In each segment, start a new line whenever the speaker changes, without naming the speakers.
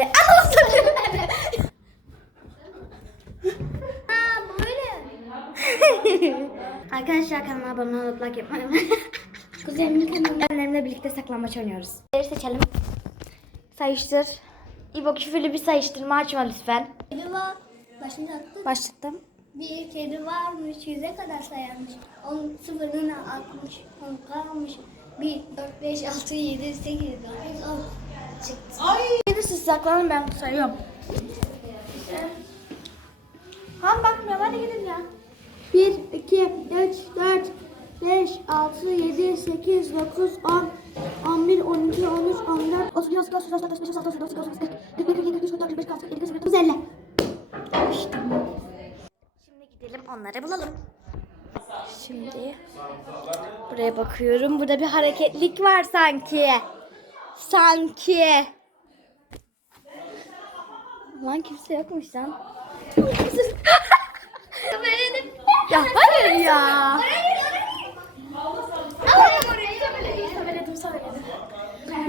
yakalayın.
Ama Aa
böyle. Arkadaşlar kanalıma abone olup like yapmayı Kuzenimin kanalına annemle birlikte saklambaç oynuyoruz.Leri seçelim. Sayıştır. İbo küfürlü bir sayıştırma
açma lütfen. Kedi var.
Başlattım. Başlattım.
Bir kedi varmış yüze kadar sayarmış. On sıfırını altmış. On kalmış. Bir, dört, beş, altı, yedi, sekiz, dokuz, on.
Çıktı. Ay siz saklanın ben sayıyorum. Ham bakmıyor hadi gidin ya. 1, 2, 3, 4, 5, 6, 7, 8, 9, 10, 11, 12, 13, 14, 15, 16, 17, 18, 19, 20, 21, 22, 23, 24, 25, 26, 27, 28, 29, 30, 31, 32, 33, 34, 35, 36, Şimdi gidelim onları bulalım. Şimdi buraya bakıyorum. Burada bir hareketlik var sanki. Sanki. Lan kimse yokmuş lan. ya hayır ya.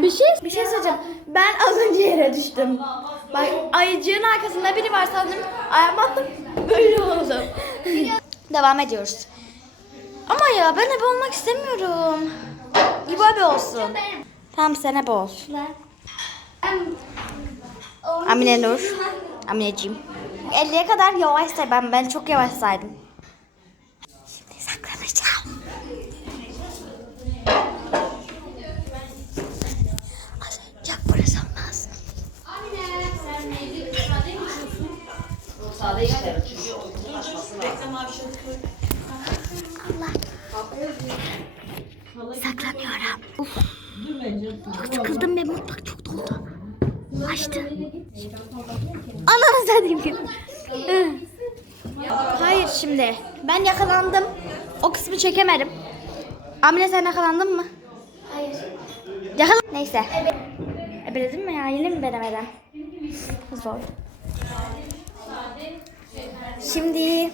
Bir şey bir şey söyleyeceğim. Ben az önce yere düştüm. Bak ayıcığın arkasında biri var sandım. Ayağımı attım. Böyle oldu. Devam ediyoruz. Ama ya ben ebe olmak istemiyorum. İbo ebe olsun. Tamam sen ebe olsun. Amine Nur. Amineciğim. 50'ye kadar yavaş say. Ben, ben çok yavaş saydım. Şimdi saklanacağım. Yap burası olmaz. Sağda işte. Çünkü oyunun açması lazım. Allah. Saklanıyorum. Uf. Çok sıkıldım ve mutfak çok doldu. Açtı. Ananı satayım ki. Hayır şimdi. Ben yakalandım. O kısmı çekemedim. Amine sen yakalandın mı? Hayır. Yakal Neyse. Evet. Ebeledim mi ya? Yine mi denemeden? Zor. Şimdi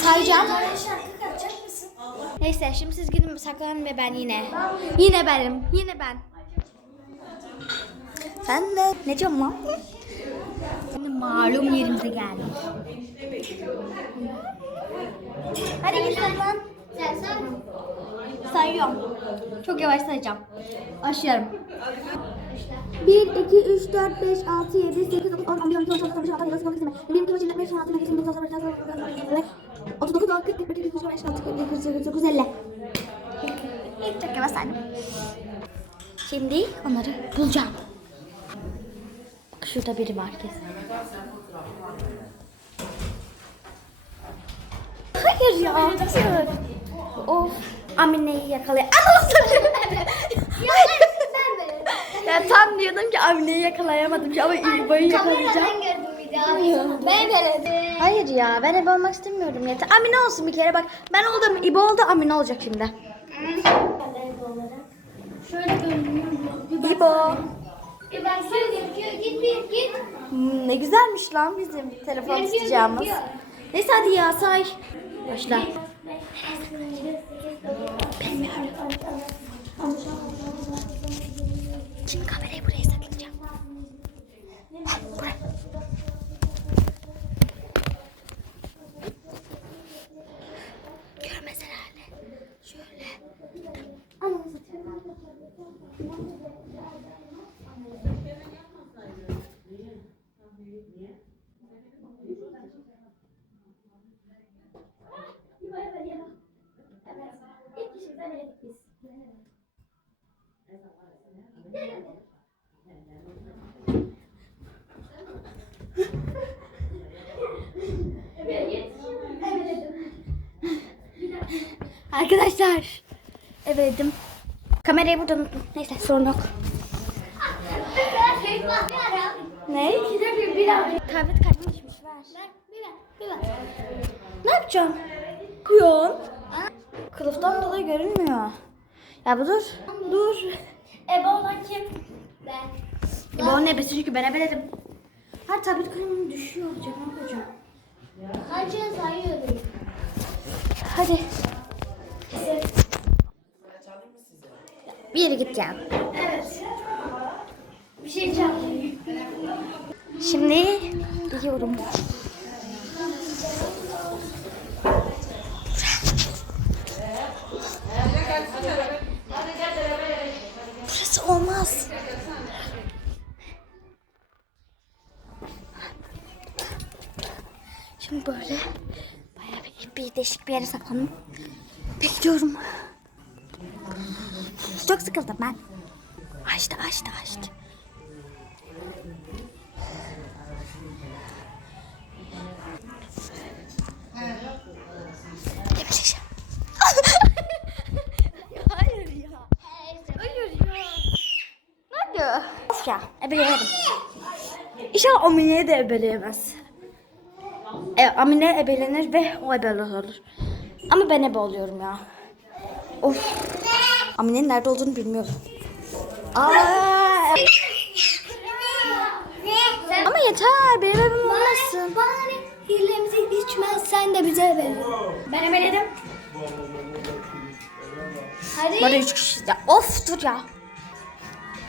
sayacağım. Neyse şimdi siz gidin saklanın ve ben yine. Yine benim. Yine ben. Ben de ne diyorum lan? Şimdi malum yerimize geldik. Hadi git lan. Sen sen. Sayıyorum. Çok yavaş sayacağım. Başlıyorum. 1, 2, 3, 4, 5, 6, 7, 8, 9, 10, 11, 12, 13, 14, 15, 16, 17, 18, 19, 20, 21, 22, 23, 24, 25, 26, 27, 38, 39, 40, 41, 42, 43, 44, 45, 49, 50. İlk dakika basalım. Şimdi onları bulacağım. Şurada biri var kesin. Hayır ya. Hayır. Of. Amine'yi yakalay. Ama Ya tam diyordum ki Amine'yi yakalayamadım ki ama İlbo'yu yakalayacağım.
Ben denedim.
Hayır ya ben ebe olmak istemiyorum yeter. Amine olsun bir kere bak. Ben oldum İbo oldu Amine olacak şimdi. Şöyle İbo.
E ben sen yapıyor. Git git.
Hmm, ne güzelmiş lan bizim telefon tutacağımız. Neyse hadi ya say. Başla. Şimdi kamerayı buraya saklayacağım. Hadi buraya. Görmez herhalde. Şöyle. Anam Arkadaşlar eveledim. Kamerayı burada unuttum. Neyse sorun yok. ne? Tablet kartımı içmiş. Ver. Ver. Ver. Ne yapacağım? Kuyon. Tozdan dolayı görünmüyor. Ya bu dur. Dur.
Ebola kim?
Ben. Ebola ne besin çünkü beraber edelim. Her tablet kalemim düşüyor canım
hocam. Hacı sayıyorum.
Hadi. Bir yere git ya. Evet.
Bir şey çaldım.
Şimdi gidiyorum. böyle. Bayağı bir, bir değişik bir yere saklandım. Bekliyorum. Çok sıkıldım ben. Açtı açtı açtı. ya. Ebeleyemem. İnşallah o mineyi de ebeleyemez. E, Amine ebelenir ve o ebele olur. Ama ben ebe oluyorum ya. Of. Amine'nin nerede olduğunu bilmiyorum. Aa. E- Ama yeter benim evim olmasın.
Bari hilemizi içmez sen de bize ver.
Ben ebeledim. Hadi. Bana üç kişi ya. Of dur ya.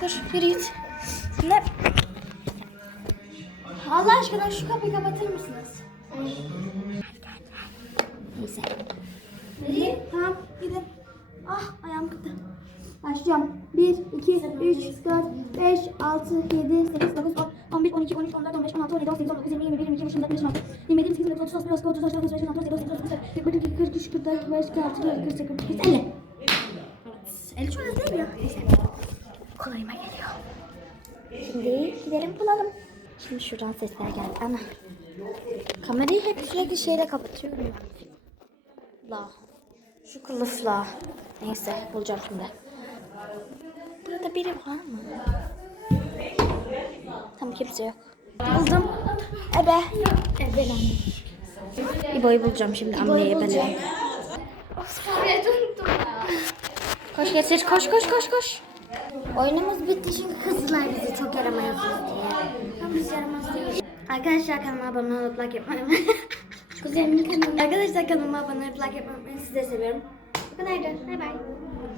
Dur yürü git. Ne? Allah aşkına şu kapıyı kapatır mısınız? Neyse. Nereye? Tamam gidin. Ah ayağım kırdı. Başlıyorum. 1, 2, 3, 4, 5, 6, 7, 8, 9, 10, 11, 12, 13, 14, 15, 16, 17, 18, 19, 20, 21, 22, 23, 24, 25, 26, 27, 28, 29, 30, 31, 32, 33, 34, 35, 36, 37, 38, 39, 40, 41, 42, 43, 44, 45, 46, 47, 48, 50. El çok az değil ya. Neyse. Kolayıma geliyor. Şimdi gidelim bulalım. Şimdi şuradan sesler geldi ama Kamerayı hep sürekli şeyle kapatıyorum. La. Şu kılıfla. Neyse bulacağım şimdi. Burada biri var mı? Tam kimse yok. Buldum. Ebe. Ebe lan. İbo'yu bulacağım şimdi anneye ben. Koş getir koş koş koş koş. Oyunumuz bitti çünkü kızlar bizi çok yaramaya diye. Ama biz yaramaz değil. Arkadaşlar kanalıma abone olup like yapmayı Kuzenimin kanalı. Arkadaşlar kanalıma abone olup like yapmayı unutmayın. Sizi de seviyorum. Bu kadardı. bye. bay.